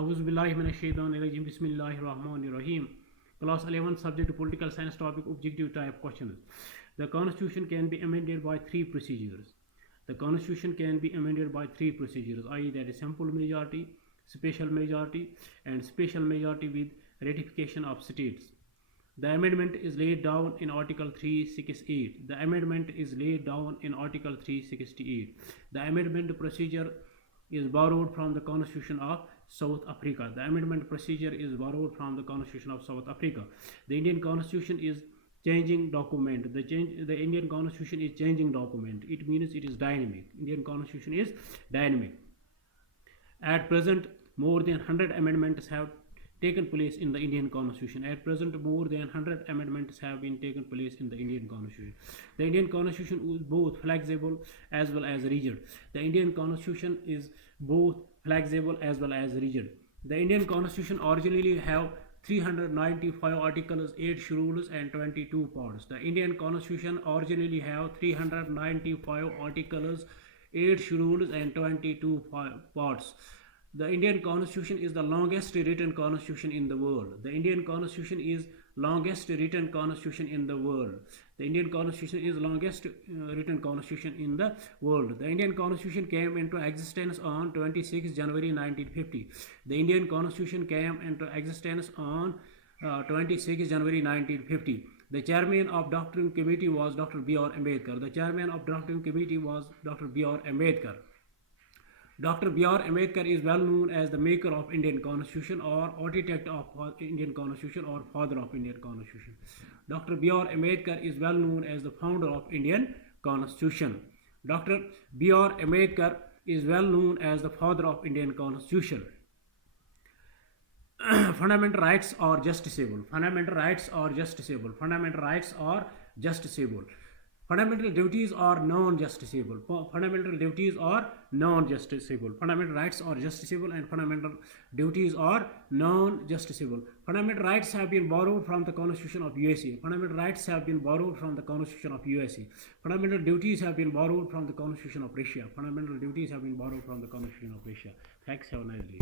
Auzubillahiminashaitanirrajim. Bismillahirrahmanirrahim. Class 11, subject political science, topic objective type questions. The constitution can be amended by three procedures. The constitution can be amended by three procedures, i.e. that is simple majority, special majority, and special majority with ratification of states. The amendment is laid down in Article 368. The amendment is laid down in Article 368. The amendment procedure is borrowed from the Constitution of South Africa. The amendment procedure is borrowed from the Constitution of South Africa. The Indian Constitution is changing document. The Indian Constitution is changing document. It means it is dynamic. Indian Constitution is dynamic. At present, more than 100 amendments have taken place in the Indian Constitution. At present, more than 100 amendments have been taken place in the Indian Constitution. The Indian Constitution is both flexible as well as rigid. The Indian Constitution is both flexible as well as rigid. The Indian Constitution originally have 395 articles, 8 schedules and 22 parts. The Indian Constitution originally have 395 articles, 8 schedules and 22 parts. The Indian Constitution is the longest written constitution in the world. The Indian Constitution is longest written constitution in the world. The Indian Constitution is longest written constitution in the world. The Indian Constitution came into existence on 26 January 1950. The Indian Constitution came into existence on 26 January 1950. The chairman of Doctrine Committee was Dr. B.R. Ambedkar. The chairman of Doctrine Committee was Dr. B.R. Ambedkar. Dr. B.R. Ambedkar is well known as the maker of Indian Constitution or architect of Indian Constitution or father of Indian Constitution. Dr. B.R. Ambedkar is well known as the founder of Indian Constitution. Dr. B.R. Ambedkar is well known as the father of Indian Constitution. Fundamental rights are justiciable. Fundamental rights are justiciable. Fundamental rights are justiciable. Fundamental duties are non-justiciable. Fundamental duties are non-justiciable. Fundamental rights are justiciable and fundamental duties are non-justiciable. Fundamental rights have been borrowed from the Constitution of USA. Fundamental rights have been borrowed from the Constitution of USA. Fundamental duties have been borrowed from the Constitution of Russia. Fundamental duties have been borrowed from the Constitution of Russia. Thanks. Have a nice day.